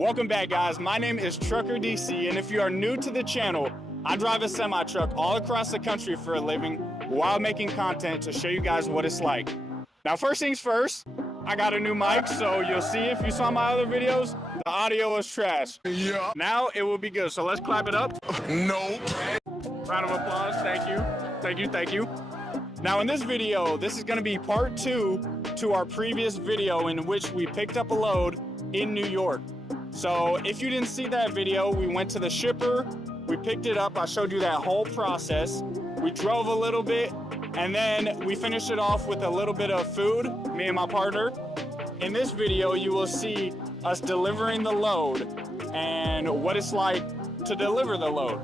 Welcome back, guys. My name is Trucker DC, and if you are new to the channel, I drive a semi-truck all across the country for a living while making content to show you guys what it's like. Now, first things first, I got a new mic, so you'll see if you saw my other videos, the audio was trash. Yeah. Now it will be good, so let's clap it up. Nope. Round of applause, thank you. Thank you, thank you. Now in this video, this is gonna be part 2 to our previous video in which we picked up a load in New York. So if you didn't see that video, we went to the shipper, we picked it up, I showed you that whole process. We drove a little bit, and then we finished it off with a little bit of food, me and my partner. In this video, you will see us delivering the load and what it's like to deliver the load.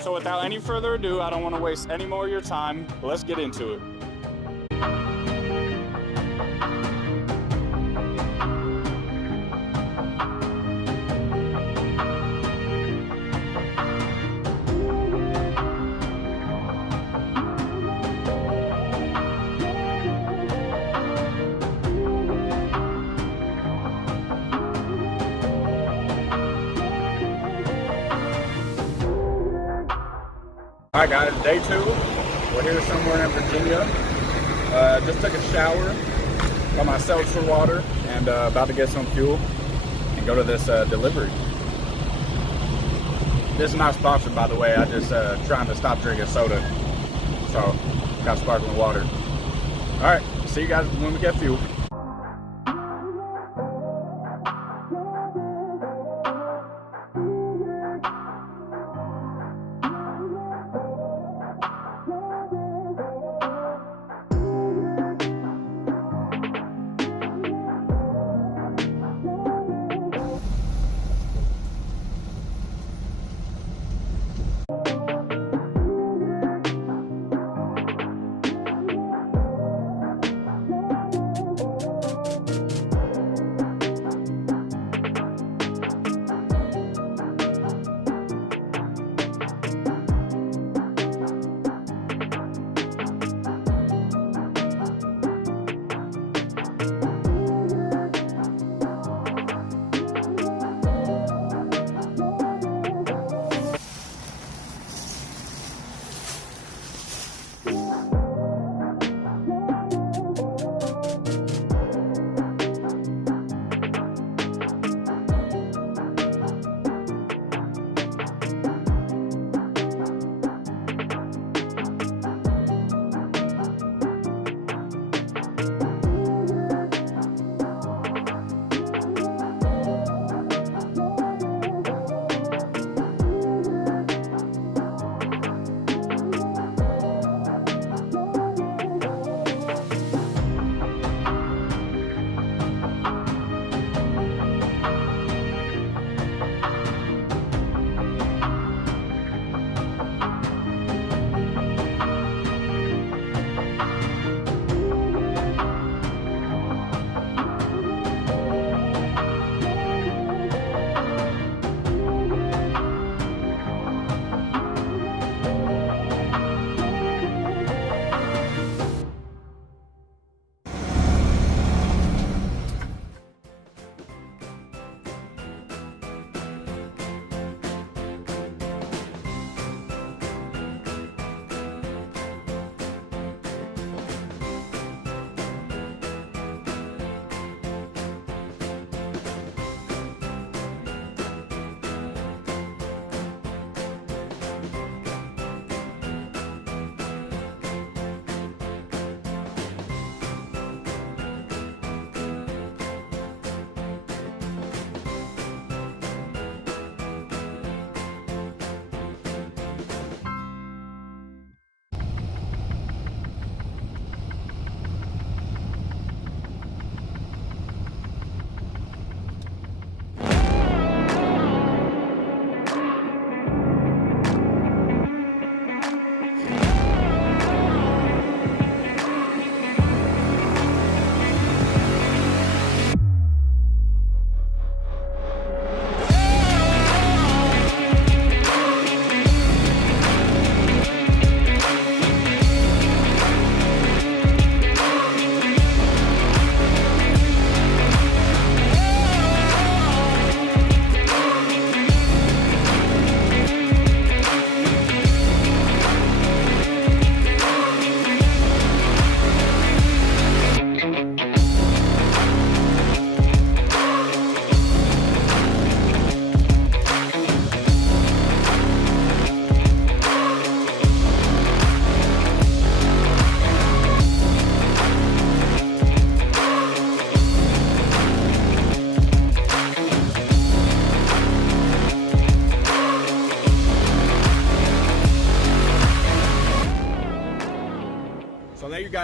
So without any further ado, I don't want to waste any more of your time. Let's get into it. Alright guys, day 2. We're here somewhere in Virginia. Just took a shower, got my seltzer water, and about to get some fuel and go to this delivery. This is not sponsored, by the way. I just trying to stop drinking soda, so got sparkling water. Alright, see you guys when we get fuel.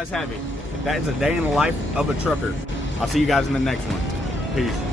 guys have it. That is a day in the life of a trucker. I'll see you guys in the next one. Peace.